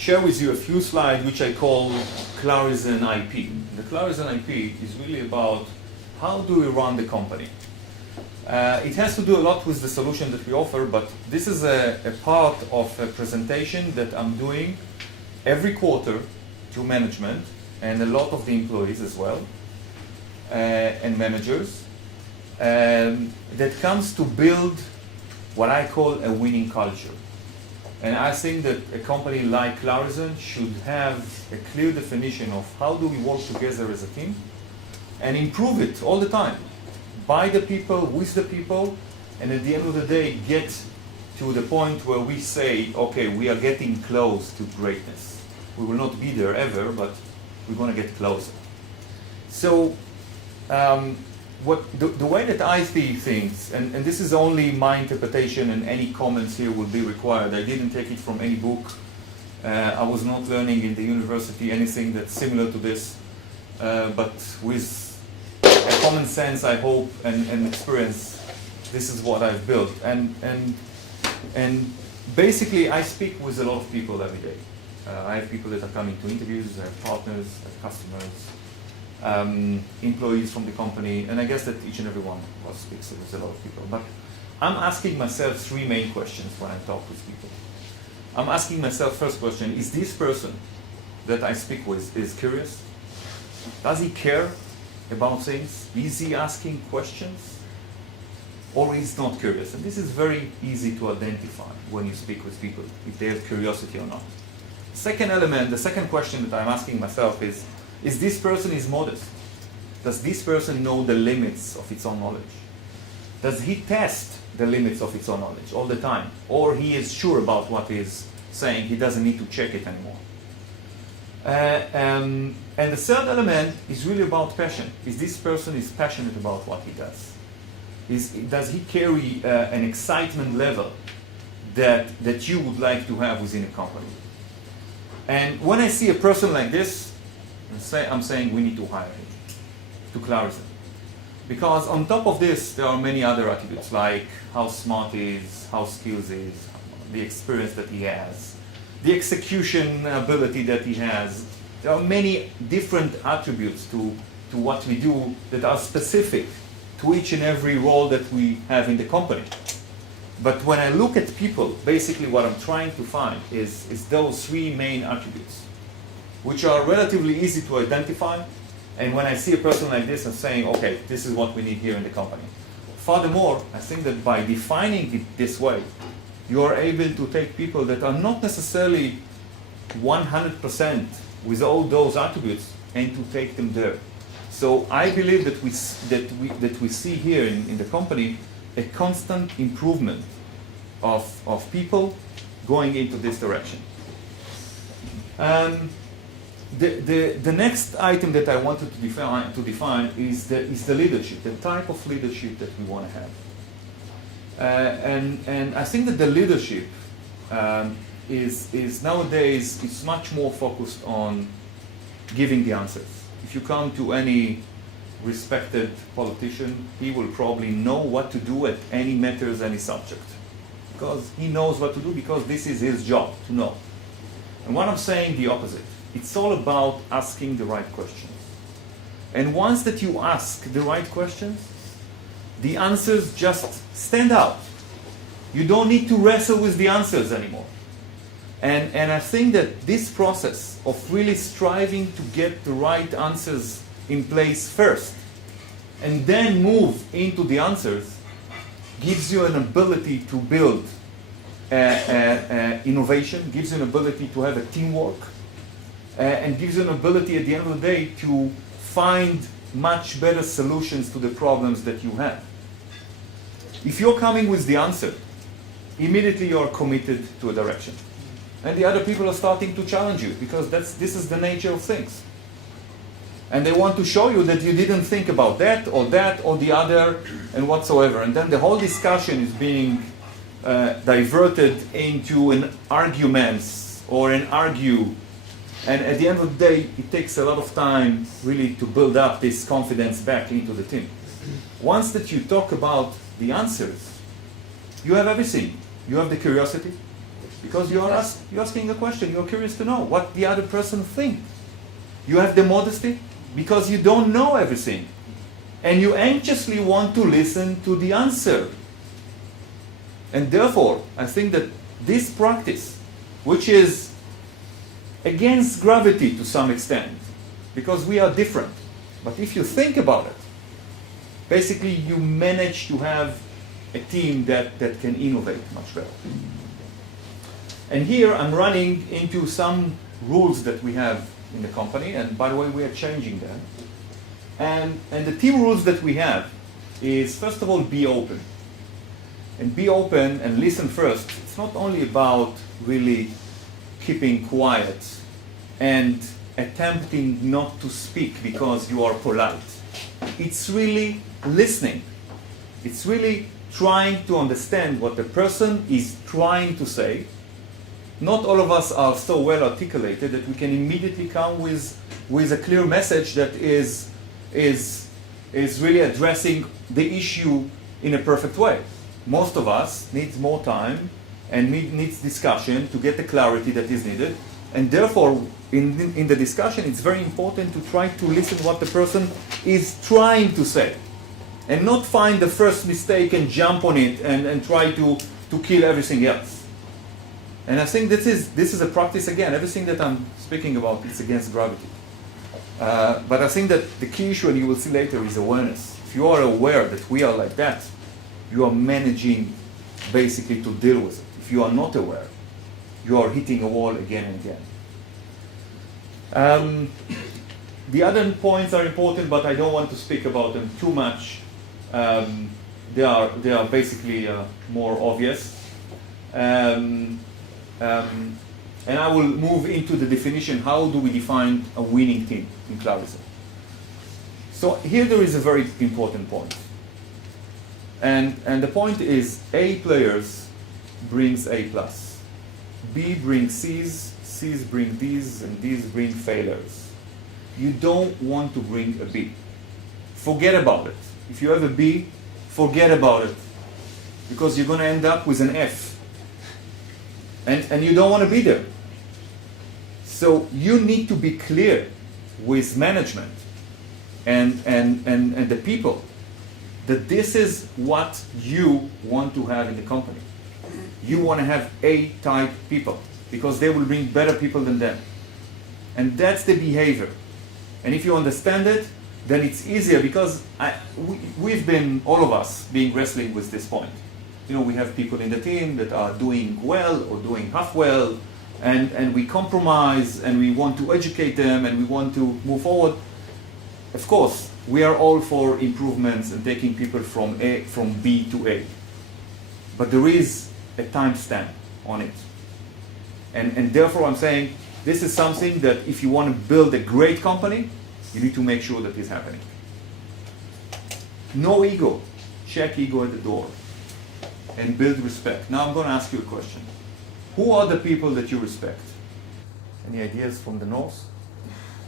share with you a few slides which I call Clarizen IP. The Clarizen IP is really about how do we run the company. It has to do a lot with the solution that we offer, but this is a part of a presentation that I'm doing every quarter to management and a lot of the employees as well, and managers, that comes to build what I call a winning culture. And I think that a company like Clarizen should have a clear definition of how do we work together as a team and improve it all the time, by the people, with the people, and at the end of the day get to the point where we say, okay, we are getting close to greatness. We will not be there ever, but we're going to get closer. So the way that I see things, and this is only my interpretation and any comments here will be required. I didn't take it from any book. I was not learning in the university anything that's similar to this, but with a common sense, I hope, and experience, this is what I've built. And basically, I speak with a lot of people every day. I have people that are coming to interviews, I have partners, I have customers, employees from the company, and I guess that each and every one of us speaks with a lot of people. But I'm asking myself three main questions when I talk with people. I'm asking myself, first question, is this person that I speak with is curious? Does he care about things? Is he asking questions? Or is not curious? And this is very easy to identify when you speak with people, if they have curiosity or not. Second element, the second question that I'm asking myself is this person is modest? Does this person know the limits of its own knowledge? Does he test the limits of its own knowledge all the time? Or he is sure about what he is saying, he doesn't need to check it anymore? And the third element is really about passion. Is this person is passionate about what he does? Does he carry an excitement level that you would like to have within a company? And when I see a person like this, I'm saying we need to hire him to Clarizen. Because on top of this, there are many other attributes, like how smart he is, how skilled he is, the experience that he has, the execution ability that he has. There are many different attributes to what we do that are specific to each and every role that we have in the company. But when I look at people, basically what I'm trying to find is those three main attributes, which are relatively easy to identify. And when I see a person like this, I'm saying, okay, this is what we need here in the company. Furthermore, I think that by defining it this way, you are able to take people that are not necessarily 100% with all those attributes and to take them there. So I believe that we see here in the company a constant improvement of people going into this direction. The next item that I wanted to define is the leadership, the type of leadership that we want to have. And I think that the leadership is nowadays it's much more focused on giving the answers. If you come to any respected politician, he will probably know what to do at any matters, any subject, because he knows what to do, because this is his job to know. And what I'm saying, the opposite. It's all about asking the right questions. And once that you ask the right questions, the answers just stand out. You don't need to wrestle with the answers anymore. And I think that this process of really striving to get the right answers in place first, and then move into the answers, gives you an ability to build innovation, gives you an ability to have a teamwork, and gives you an ability at the end of the day to find much better solutions to the problems that you have. If you're coming with the answer, immediately you're committed to a direction. And the other people are starting to challenge you, because this is the nature of things. And they want to show you that you didn't think about that or the other and whatsoever. And then the whole discussion is being diverted into an arguments or an argue. And at the end of the day, it takes a lot of time really to build up this confidence back into the team. Once that you talk about the answers, you have everything. You have the curiosity, Because you're asking a question, you're curious to know what the other person thinks. You have the modesty because you don't know everything. And you anxiously want to listen to the answer. And therefore, I think that this practice, which is against gravity to some extent, because we are different, but if you think about it, basically you manage to have a team that can innovate much better. And here I'm running into some rules that we have in the company, and by the way, we are changing them. And the team rules that we have is, first of all, be open. And be open and listen first. It's not only about really keeping quiet and attempting not to speak because you are polite. It's really listening. It's really trying to understand what the person is trying to say. Not all of us are so well articulated that we can immediately come with a clear message that is really addressing the issue in a perfect way. Most of us needs more time and needs discussion to get the clarity that is needed. And therefore, in the discussion, it's very important to try to listen what the person is trying to say. And not find the first mistake and jump on it and try to kill everything else. And I think this is a practice, again, everything that I'm speaking about is against gravity. But I think that the key issue, and you will see later, is awareness. If you are aware that we are like that, you are managing basically to deal with it. If you are not aware, you are hitting a wall again and again. The other points are important, but I don't want to speak about them too much. They are basically more obvious. And I will move into the definition, how do we define a winning team in Clarizen. So here there is a very important point. And the point is, A players brings A plus. B brings C's, C's bring D's, and D's bring failures. You don't want to bring a B. Forget about it. If you have a B, forget about it. Because you're going to end up with an F. And you don't want to be there. So you need to be clear with management and the people that this is what you want to have in the company. You want to have A-type people because they will bring better people than them. And that's the behavior. And if you understand it, then it's easier because we've been, all of us, being wrestling with this point. You know, we have people in the team that are doing well or doing half well, and we compromise and we want to educate them and we want to move forward. Of course, we are all for improvements and taking people from B to A. But there is a timestamp on it. And therefore I'm saying this is something that if you want to build a great company, you need to make sure that is happening. No ego. Check ego at the door. And build respect. Now I'm going to ask you a question. Who are the people that you respect? Any ideas from the north?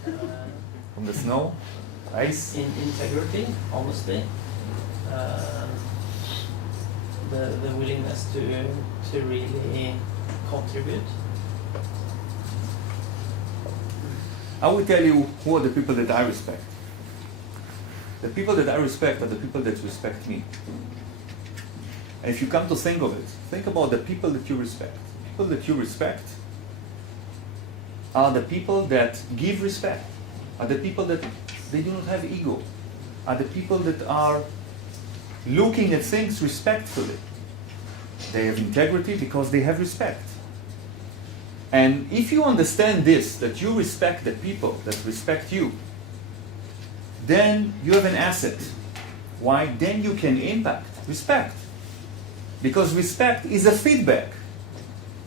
From the snow? Ice? Integrity, honesty, the willingness to really contribute. I will tell you who are the people that I respect. The people that I respect are the people that respect me. And if you come to think of it, think about the people that you respect. People that you respect are the people that give respect, are the people that they do not have ego, are the people that are looking at things respectfully. They have integrity because they have respect. And if you understand this, that you respect the people that respect you, then you have an asset. Why? Then you can impact respect. Because respect is a feedback.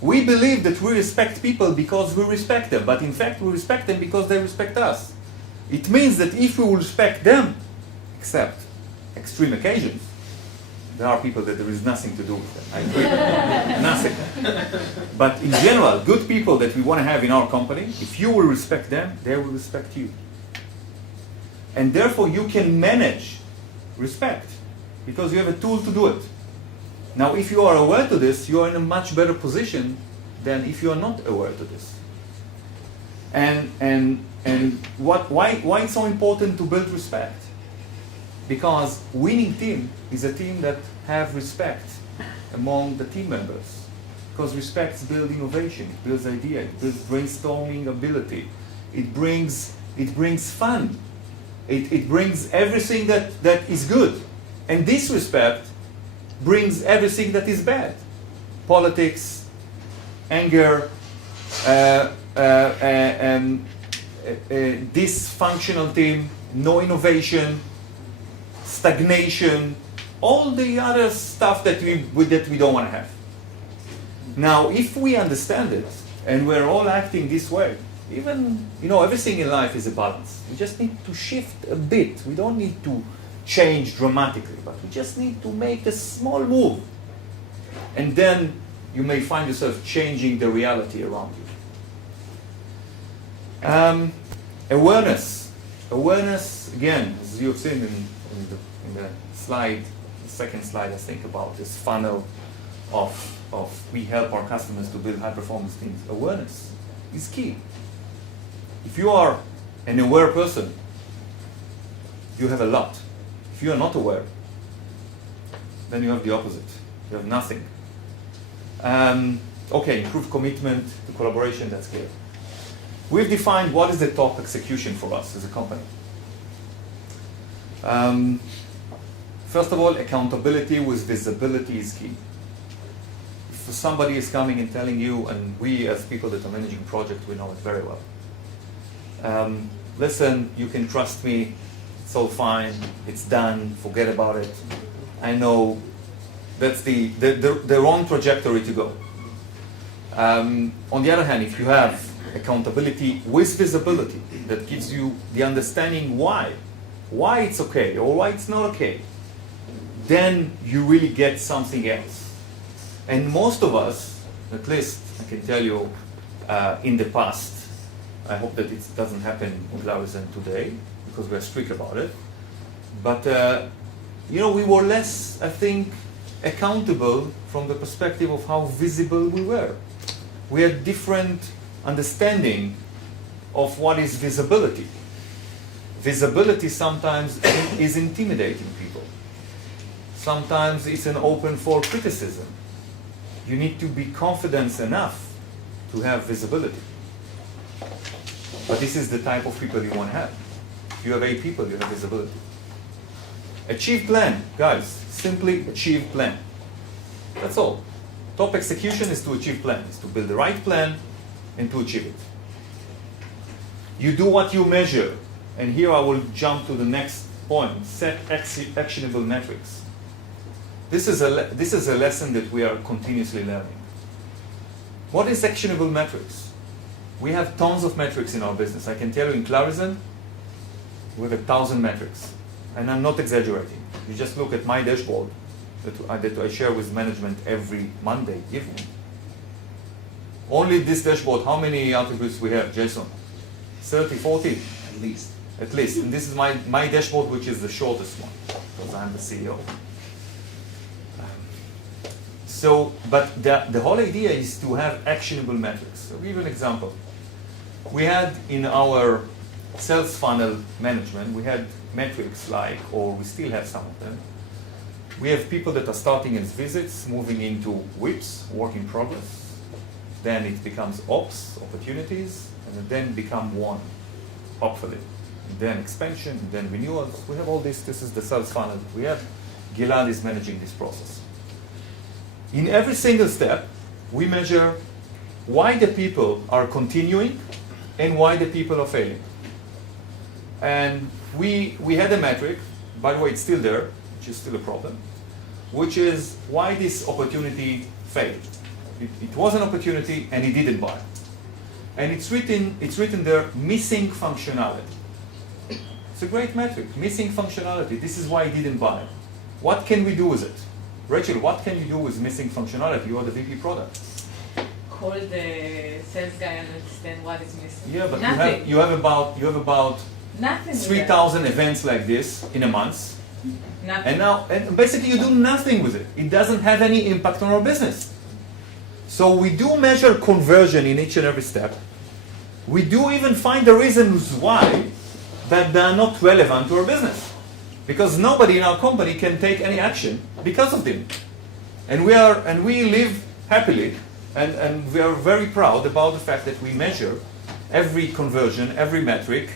We believe that we respect people because we respect them, but in fact we respect them because they respect us. It means that if we will respect them, except extreme occasions, there are people that there is nothing to do with them. I agree. Nothing. But in general, good people that we want to have in our company, if you will respect them, they will respect you. And therefore you can manage respect because you have a tool to do it. Now, if you are aware to this, you are in a much better position than if you are not aware to this. And why it's so important to build respect? Because winning team is a team that have respect among the team members. Because respect builds innovation, it builds idea, it builds brainstorming ability, it brings fun, it brings everything that is good. And disrespect brings everything that is bad. Politics, anger, dysfunctional team, no innovation, stagnation, all the other stuff that we don't want to have. Now, if we understand it, and we're all acting this way, even, everything in life is a balance. We just need to shift a bit. We don't need to change dramatically, but we just need to make a small move. And then you may find yourself changing the reality around you. Awareness. Awareness, again, as you've seen in the slide, the second slide, I think, about this funnel of we help our customers to build high-performance teams. Awareness is key. If you are an aware person, you have a lot. If you are not aware, then you have the opposite. You have nothing. Okay, improve commitment to collaboration, that's clear. We've defined what is the top execution for us as a company. First of all, accountability with visibility is key. If somebody is coming and telling you, and we as people that are managing projects, we know it very well. Listen, you can trust me, it's all fine, it's done, forget about it. I know that's the wrong trajectory to go. On the other hand, if you have accountability with visibility that gives you the understanding why it's okay or why it's not okay, then you really get something else. And most of us, at least I can tell you in the past, I hope that it doesn't happen in Clarizen today because we're strict about it, but we were less, I think, accountable from the perspective of how visible we were. We had different understanding of what is visibility. Visibility sometimes is intimidating people. Sometimes it's an open for criticism. You need to be confident enough to have visibility. But this is the type of people you want to have. If you have 8 people, you have visibility. Achieve plan, guys. Simply achieve plan. That's all. Top execution is to achieve plan. Is to build the right plan and to achieve it. You do what you measure. And here I will jump to the next point. Set actionable metrics. This is a lesson that we are continuously learning. What is actionable metrics? We have tons of metrics in our business. I can tell you in Clarizen, we have 1,000 metrics. And I'm not exaggerating. You just look at my dashboard that I share with management every Monday evening. Only this dashboard, how many attributes we have, Jason? 30, 40? At least. At least. And this is my dashboard, which is the shortest one, because I'm the CEO. But the whole idea is to have actionable metrics. So I'll give you an example. We had in our sales funnel management, we had metrics like, or we still have some of them. We have people that are starting as visits, moving into WIPs, work in progress. Then it becomes ops, opportunities, and then become one, hopefully. And then expansion, and then renewals. We have all this. This is the sales funnel we have. Gilad is managing this process. In every single step, we measure why the people are continuing and why the people are failing. And we had a metric, by the way, it's still there, which is still a problem, which is why this opportunity failed. It was an opportunity and it didn't buy. And it's written there, missing functionality. It's a great metric, missing functionality. This is why it didn't buy. What can we do with it? Rachel, what can you do with missing functionality? You are the VP product. Call the sales guy and understand what is missing. Yeah, but Nothing. you have about Nothing. 3,000 events like this in a month. Nothing. And basically you do nothing with it. It doesn't have any impact on our business. So we do measure conversion in each and every step. We do even find the reasons why that they are not relevant to our business. Because nobody in our company can take any action because of them. And we live happily, and we are very proud about the fact that we measure every conversion, every metric,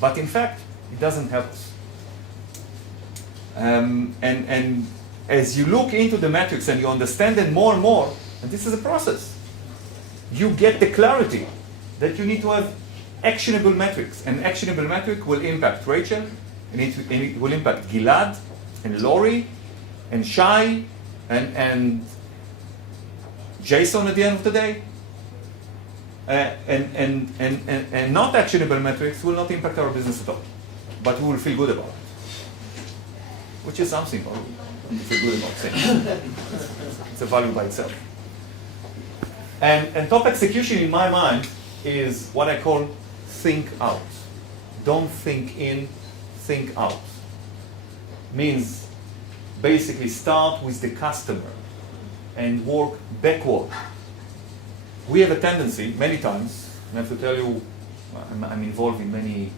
but in fact, it doesn't help us. And as you look into the metrics and you understand them more and more, and this is a process, you get the clarity that you need to have actionable metrics. And actionable metric will impact Rachel, and it will impact Gilad, and Lori, and Shai, and Jason at the end of the day. And not actionable metrics will not impact our business at all. But we will feel good about it. Which is something, or it's a good about thing. It's a value by itself. And top execution in my mind is what I call think out. Don't think in, think out. Means basically start with the customer and work backward. We have a tendency, many times, and I have to tell you, I'm involved in many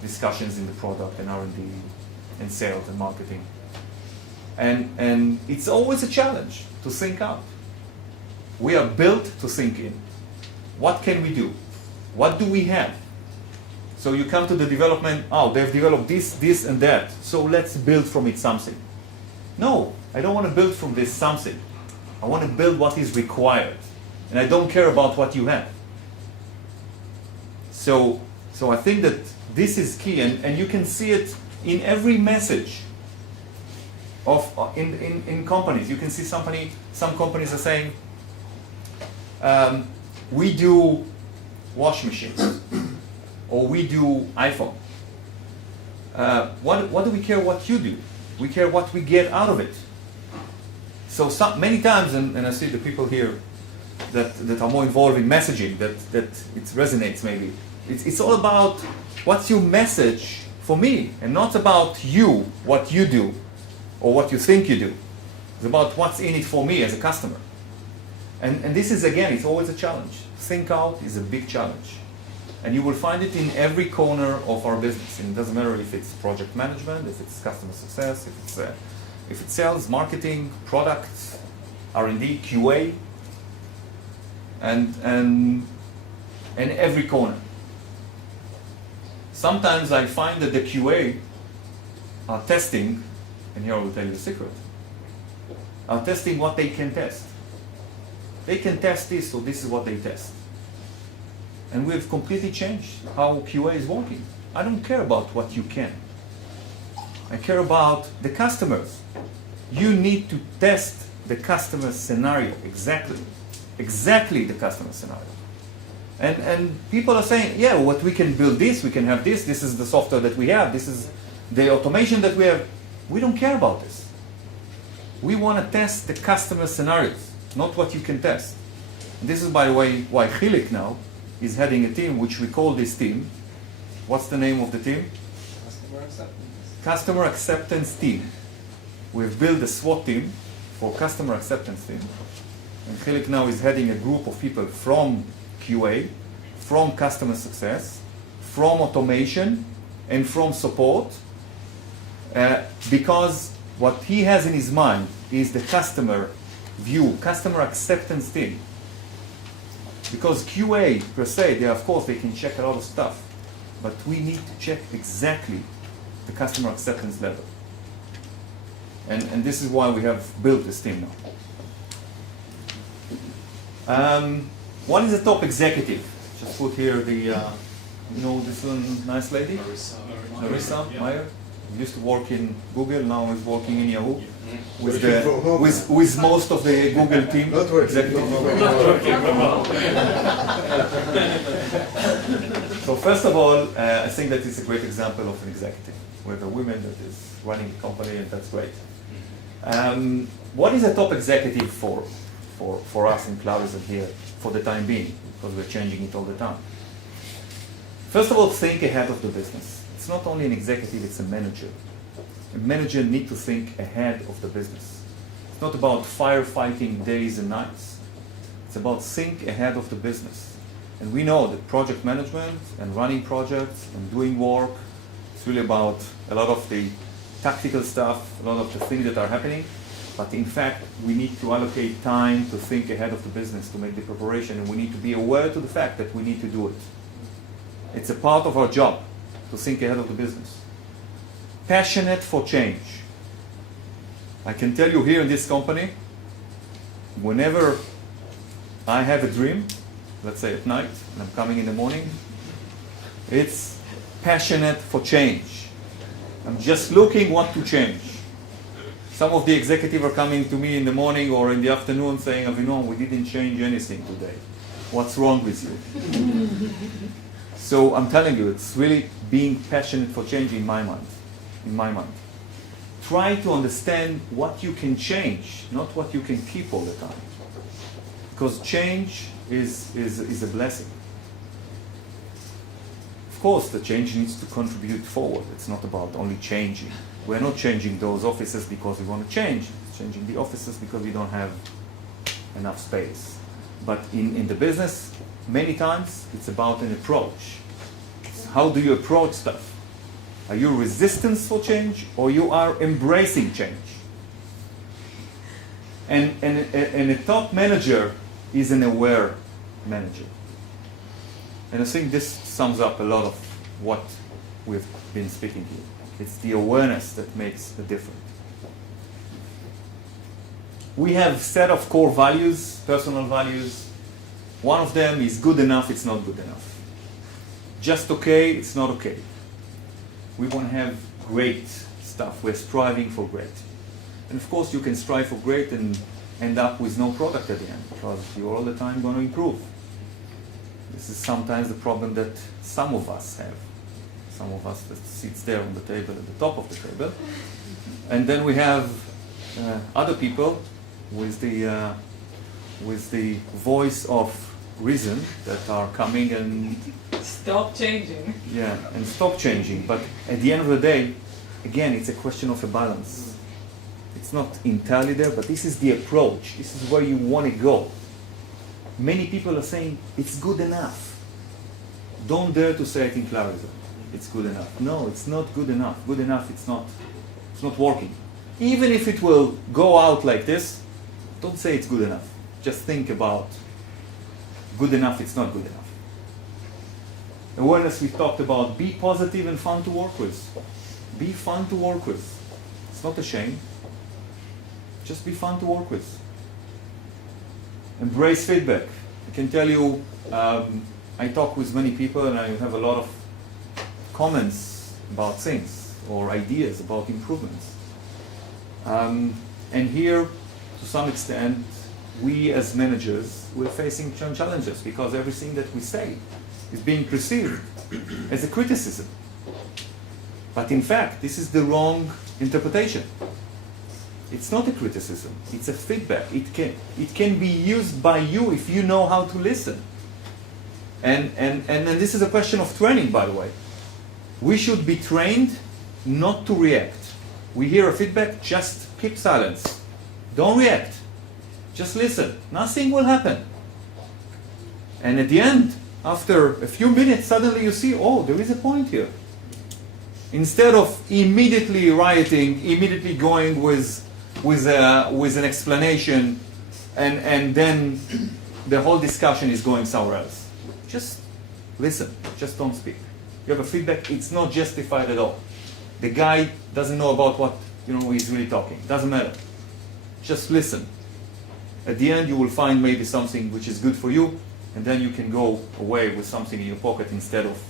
discussions in the product and R&D and sales and marketing. And it's always a challenge to think out. We are built to think in. What can we do? What do we have? So you come to the development, oh, they've developed this, this, and that, so let's build from it something. No, I don't want to build from this something. I want to build what is required. And I don't care about what you have. So I think that this is key, and you can see it in every message of in companies. You can see some companies are saying, we do wash machines, or we do iPhone. What do we care what you do? We care what we get out of it. So many times, and I see the people here that are more involved in messaging, that it resonates maybe. It's all about what's your message for me, and not about you, what you do, or what you think you do. It's about what's in it for me as a customer. And this is, again, it's always a challenge. Think out is a big challenge. And you will find it in every corner of our business. And it doesn't matter if it's project management, if it's customer success, if it's sales, marketing, products, R&D, QA, and every corner. Sometimes I find that the QA are testing, and here I will tell you the secret, are testing what they can test. They can test this, so this is what they test. And we've completely changed how QA is working. I don't care about what you can. I care about the customers. You need to test the customer scenario, exactly the customer scenario. And people are saying, yeah, what we can build this, we can have this is the software that we have, this is the automation that we have. We don't care about this. We want to test the customer scenarios, not what you can test. And this is, by the way, why Chilik now is heading a team, which we call this team. What's the name of the team? Customer acceptance. Customer acceptance team. We've built a SWAT team for customer acceptance team. And Chilik now is heading a group of people from QA, from customer success, from automation, and from support, because what he has in his mind is the customer view, customer acceptance team. Because QA, per se, of course, they can check a lot of stuff, but we need to check exactly the customer acceptance level. And this is why we have built this team now. What is a top executive? Just put here the, this one nice lady? Larissa Meyer. Used to work in Google, now is working in Yahoo. With most of the Google team. Not working. So first of all, I think that it's a great example of an executive. We have a woman that is running a company, and that's great. What is a top executive for us in Clarizen here for the time being? Because we're changing it all the time. First of all, think ahead of the business. It's not only an executive, it's a manager. A manager needs to think ahead of the business. It's not about firefighting days and nights. It's about think ahead of the business. And we know that project management and running projects and doing work, it's really about a lot of the tactical stuff, a lot of the things that are happening. But in fact, we need to allocate time to think ahead of the business, to make the preparation, and we need to be aware to the fact that we need to do it. It's a part of our job to think ahead of the business. Passionate for change. I can tell you here in this company, whenever I have a dream, let's say at night, and I'm coming in the morning, it's passionate for change. I'm just looking what to change. Some of the executives are coming to me in the morning or in the afternoon saying, Avinon, we didn't change anything today. What's wrong with you? So I'm telling you, it's really being passionate for change in my mind. In my mind. Try to understand what you can change, not what you can keep all the time. Because change is a blessing. Of course, the change needs to contribute forward. It's not about only changing. We're not changing those offices because we want to change. It's changing the offices because we don't have enough space. But in the business, many times, it's about an approach. How do you approach stuff? Are you resistant for change or you are embracing change? And a top manager is an aware manager. And I think this sums up a lot of what we've been speaking here. It's the awareness that makes a difference. We have a set of core values, personal values. One of them is good enough, it's not good enough. Just okay, it's not okay. We want to have great stuff. We're striving for great. And of course, you can strive for great and end up with no product at the end because you're all the time going to improve. This is sometimes the problem that some of us have. Some of us that sits there on the table at the top of the table. And then we have other people with the voice of reason that are coming and Stop changing. yeah, and stop changing. But at the end of the day, again, it's a question of a balance. It's not entirely there, but this is the approach. This is where you want to go. Many people are saying, it's good enough. Don't dare to say it in Clarizen. It's good enough. No, it's not good enough. Good enough, it's not working. Even if it will go out like this, don't say it's good enough. Just think about good enough, it's not good enough. Awareness, we talked about, be positive and fun to work with. Be fun to work with. It's not a shame. Just be fun to work with. Embrace feedback. I can tell you, I talk with many people and I have a lot of comments about things or ideas about improvements. And here, to some extent, we as managers, we're facing challenges because everything that we say is being perceived as a criticism. But in fact, this is the wrong interpretation. It's not a criticism, it's a feedback. It can be used by you if you know how to listen. And this is a question of training, by the way. We should be trained not to react. We hear a feedback, just keep silence. Don't react. Just listen. Nothing will happen. And at the end, after a few minutes, suddenly you see, oh, there is a point here. Instead of immediately rioting, immediately going with an explanation, and then the whole discussion is going somewhere else. Just listen. Just don't speak. You have a feedback. It's not justified at all. The guy doesn't know about what he's really talking. Doesn't matter. Just listen. At the end, you will find maybe something which is good for you, and then you can go away with something in your pocket instead of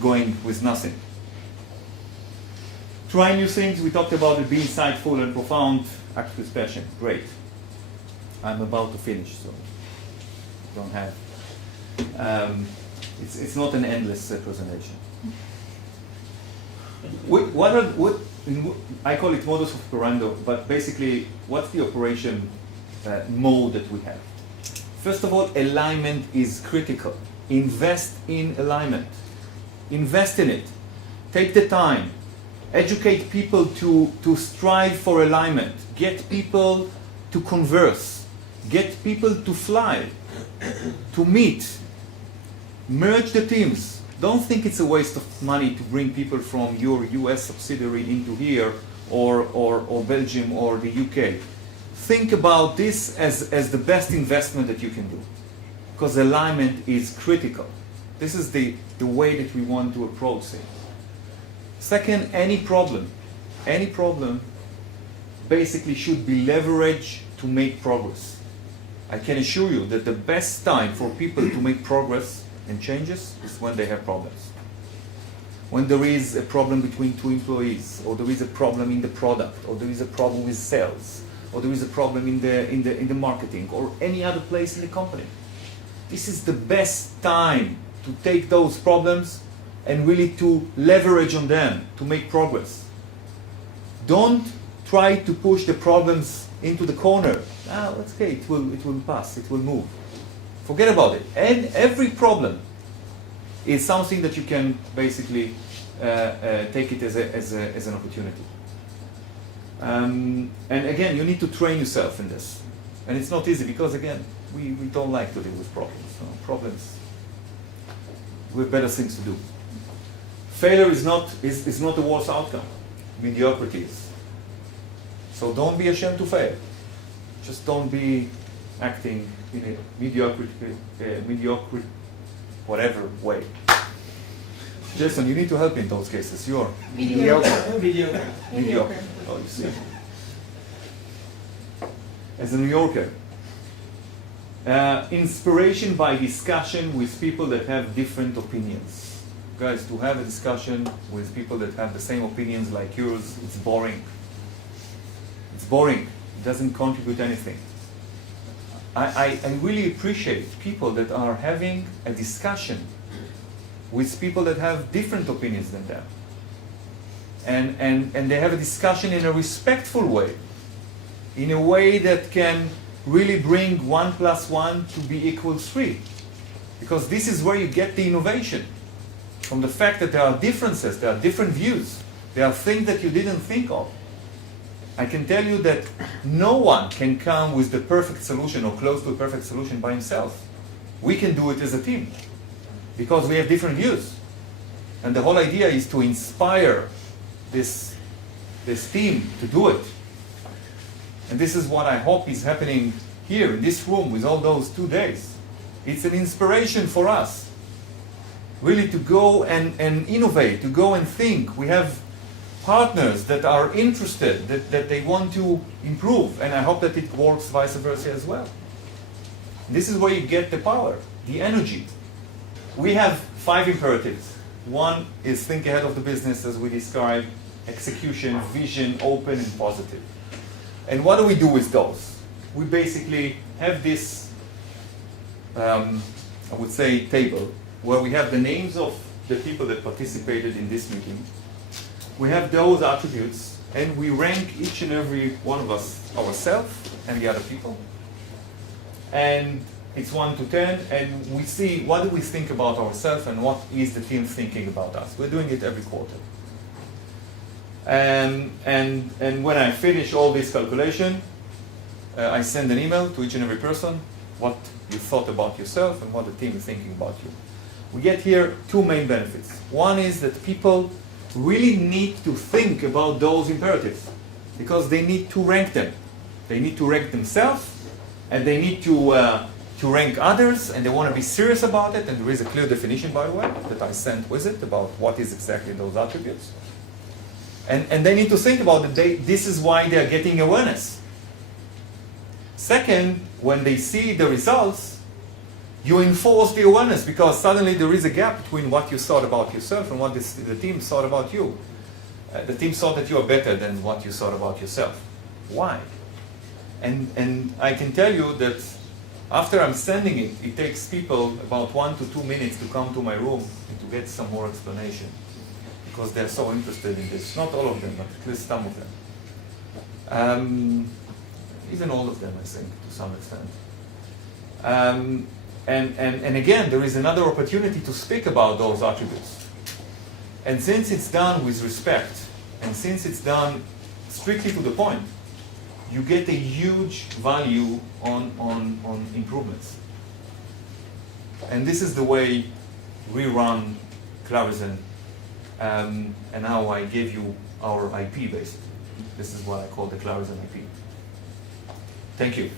going with nothing. Try new things. We talked about it, be insightful and profound, act with passion. Great. I'm about to finish, so don't have. It's not an endless presentation. I call it modus operandi, but basically, what's the operation mode that we have? First of all, alignment is critical. Invest in alignment. Invest in it. Take the time. Educate people to strive for alignment. Get people to converse. Get people to fly, to meet, merge the teams. Don't think it's a waste of money to bring people from your US subsidiary into here or Belgium or the UK. Think about this as the best investment that you can do, because alignment is critical. This is the way that we want to approach things. Second, any problem basically should be leveraged to make progress. I can assure you that the best time for people to make progress and changes is when they have problems. When there is a problem between two employees, or there is a problem in the product, or there is a problem with sales, or there is a problem in the marketing, or any other place in the company. This is the best time to take those problems and really to leverage on them to make progress. Don't try to push the problems into the corner. That's okay, it will pass, it will move. Forget about it. And every problem is something that you can basically take it as an opportunity. And again, you need to train yourself in this. And it's not easy because, again, we don't like to deal with problems. So problems, we have better things to do. Failure is not the worst outcome. Mediocrity is. So don't be ashamed to fail. Just don't be acting in a mediocre, whatever way. Jason, you need to help me in those cases. You're Mediocre. mediocre. Oh, you see. As a New Yorker, inspiration by discussion with people that have different opinions. Guys, to have a discussion with people that have the same opinions like yours, it's boring. It's boring. It doesn't contribute anything. I really appreciate people that are having a discussion with people that have different opinions than them. And they have a discussion in a respectful way, in a way that can really bring 1 + 1 to be equals 3. Because this is where you get the innovation. From the fact that there are differences, there are different views, there are things that you didn't think of. I can tell you that no one can come with the perfect solution or close to a perfect solution by himself. We can do it as a team because we have different views. And the whole idea is to inspire this team to do it. And this is what I hope is happening here in this room with all those 2 days. It's an inspiration for us, really, to go and innovate, to go and think. We have partners that are interested, that they want to improve, and I hope that it works vice versa as well. This is where you get the power, the energy. We have 5 imperatives. One is think ahead of the business, as we described, execution, vision, open, and positive. And what do we do with those? We basically have this, I would say, table, where we have the names of the people that participated in this meeting. We have those attributes, and we rank each and every one of us, ourselves and the other people. And it's 1 to 10, and we see what do we think about ourselves and what is the team thinking about us. We're doing it every quarter. And when I finish all this calculation, I send an email to each and every person what you thought about yourself and what the team is thinking about you. We get here 2 main benefits. One is that people really need to think about those imperatives because they need to rank them. They need to rank themselves, and they need to rank others, and they want to be serious about it. And there is a clear definition, by the way, that I sent with it about what is exactly those attributes. And they need to think about it. This is why they are getting awareness. Second, when they see the results, you enforce the awareness because suddenly there is a gap between what you thought about yourself and what the team thought about you. The team thought that you are better than what you thought about yourself. Why? And I can tell you that after I'm sending it, it takes people about 1 to 2 minutes to come to my room and to get some more explanation because they're so interested in this. Not all of them, but at least some of them. Even all of them, I think, to some extent. And again, there is another opportunity to speak about those attributes. And since it's done with respect, and since it's done strictly to the point, you get a huge value on improvements. And this is the way we run Clarizen. And now I gave you our IP basically. This is what I call the Clarizen IP. Thank you.